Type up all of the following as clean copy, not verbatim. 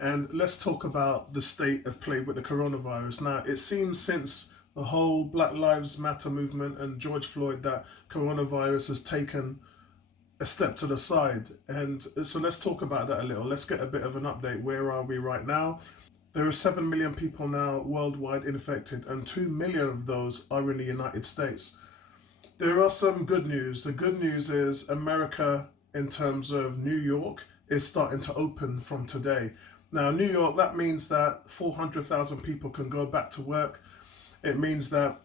And let's talk about the state of play with the coronavirus. Now, it seems since the whole Black Lives Matter movement and George Floyd that coronavirus has taken a step to the side. And so let's talk about that a little. Let's get a bit of an update. Where are we right now? There are 7 million people now worldwide infected, and 2 million of those are in the United States. There are some good news. The good news is America, in terms of New York, is starting to open from today. Now, New York, that means that 400,000 people can go back to work. It means that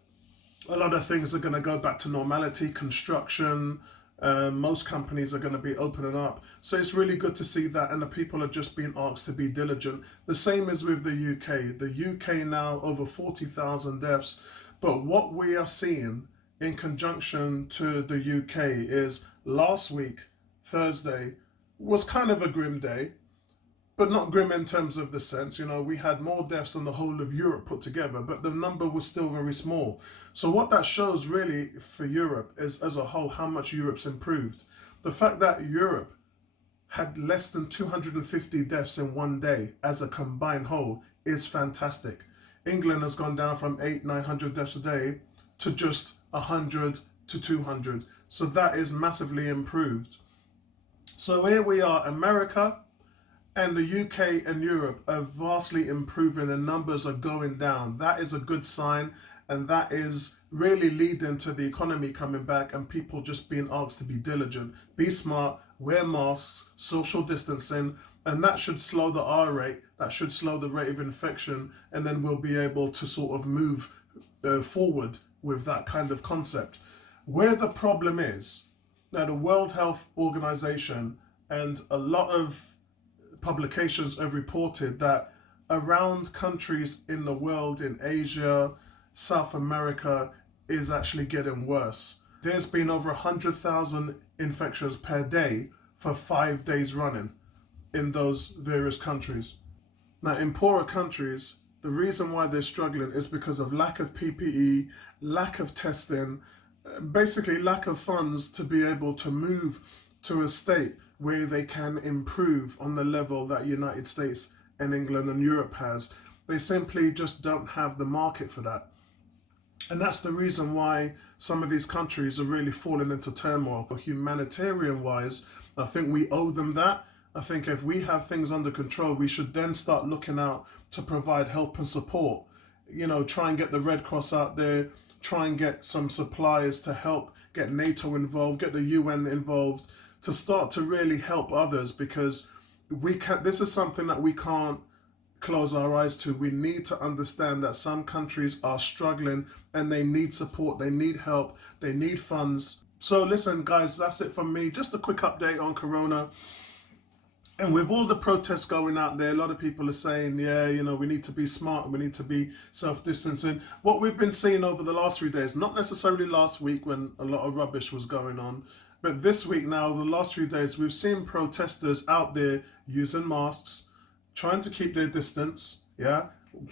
a lot of things are going to go back to normality, construction, most companies are going to be opening up. So it's really good to see that, and the people are just being asked to be diligent. The same as with the UK. The UK now, over 40,000 deaths. But what we are seeing in conjunction to the UK is last week, Thursday, was kind of a grim day, but not grim in terms of the sense. We had more deaths than the whole of Europe put together, but the number was still very small. So what that shows really for Europe is, as a whole, how much Europe's improved. The fact that Europe had less than 250 deaths in one day as a combined whole is fantastic. England has gone down from 900 deaths a day to just 100 to 200. So that is massively improved. So here we are, America and the UK and Europe are vastly improving. The numbers are going down. That is a good sign, and that is really leading to the economy coming back and people just being asked to be diligent, be smart, wear masks, social distancing, and that should slow the R rate, that should slow the rate of infection, and then we'll be able to sort of move forward with that kind of concept. Where the problem is, now the World Health Organization and a lot of publications have reported that around countries in the world, in Asia, South America, is actually getting worse. There's been over 100,000 infections per day for 5 days running in those various countries. Now, in poorer countries, the reason why they're struggling is because of lack of PPE, lack of testing, basically lack of funds to be able to move to a state where they can improve on the level that United States and England and Europe has. They simply just don't have the market for that. And that's the reason why some of these countries are really falling into turmoil. But humanitarian wise, I think we owe them that. I think if we have things under control, we should then start looking out to provide help and support. Try and get the Red Cross out there, try and get some suppliers to help, get NATO involved, get the UN involved, to start to really help others, because this is something that we can't close our eyes to. We need to understand that some countries are struggling and they need support, they need help, they need funds. So listen, guys, that's it from me. Just a quick update on Corona. And with all the protests going out there, a lot of people are saying, yeah, we need to be smart, we need to be self-distancing. What we've been seeing over the last 3 days, not necessarily last week when a lot of rubbish was going on, but this week now, over the last few days, we've seen protesters out there using masks, trying to keep their distance,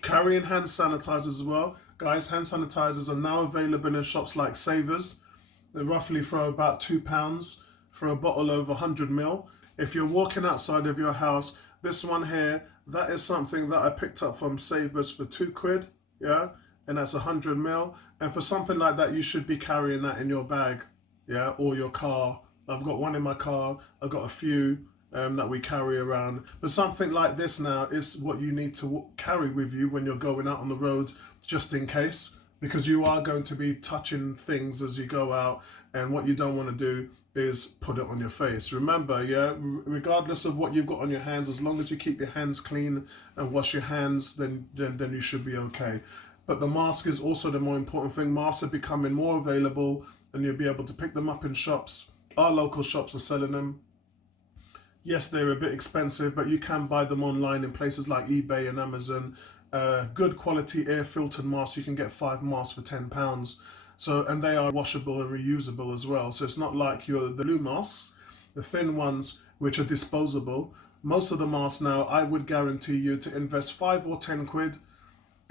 carrying hand sanitizers as well. Guys, hand sanitizers are now available in shops like Savers. They're roughly for about £2 for a bottle of 100 ml. If you're walking outside of your house, this one here, that is something that I picked up from Savers for £2, and that's 100 ml. And for something like that, you should be carrying that in your bag, or your car. I've got one in my car. I've got a few that we carry around. But something like this now is what you need to carry with you when you're going out on the road, just in case, because you are going to be touching things as you go out, and what you don't want to do is put it on your face. Remember, regardless of what you've got on your hands, as long as you keep your hands clean and wash your hands, then you should be okay. But the mask is also the more important thing. Masks are becoming more available, and you'll be able to pick them up in shops. Our local shops are selling them. Yes, they're a bit expensive, but you can buy them online in places like eBay and Amazon. Good quality air filtered masks. You can get 5 masks for £10. So, and they are washable and reusable as well. So it's not like the blue masks, the thin ones, which are disposable. Most of the masks now, I would guarantee you to invest 5 or 10 quid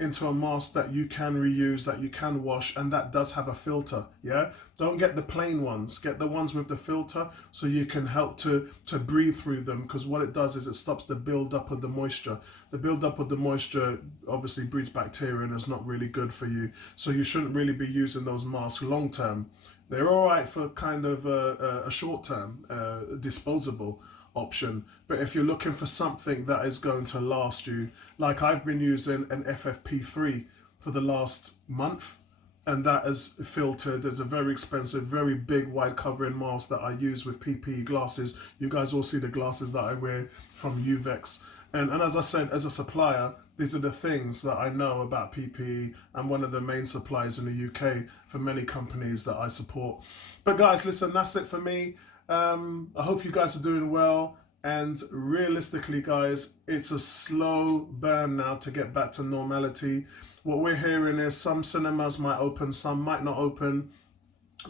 into a mask that you can reuse, that you can wash, and that does have a filter. Yeah, don't get the plain ones, get the ones with the filter, so you can help to breathe through them, because what it does is it stops the build up of the moisture. The build up of the moisture obviously breeds bacteria and is not really good for you, so you shouldn't really be using those masks long term. They're all right for kind of a short term disposable option, but if you're looking for something that is going to last you, like I've been using an FFP3 for the last month, and that is filtered. There's a very expensive, very big, wide covering mask that I use with PPE glasses. You guys all see the glasses that I wear from Uvex. And as I said, as a supplier, these are the things that I know about PPE. I'm one of the main suppliers in the UK for many companies that I support. But guys, listen, that's it for me. I hope you guys are doing well. And realistically, guys, it's a slow burn now to get back to normality. What we're hearing is some cinemas might open, some might not open.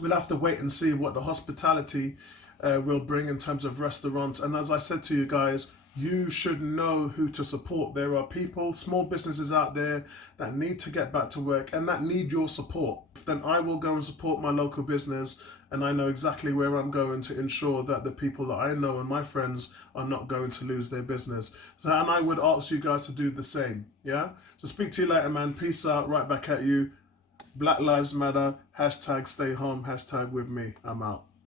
We'll have to wait and see what the hospitality will bring in terms of restaurants. And as I said to you guys, you should know who to support. There are people, small businesses out there that need to get back to work and that need your support. Then I will go and support my local business, and I know exactly where I'm going to ensure that the people that I know and my friends are not going to lose their business. So, and I would ask you guys to do the same. Yeah? So speak to you later, man. Peace out. Right back at you. Black Lives Matter. Hashtag stay home. Hashtag with me. I'm out.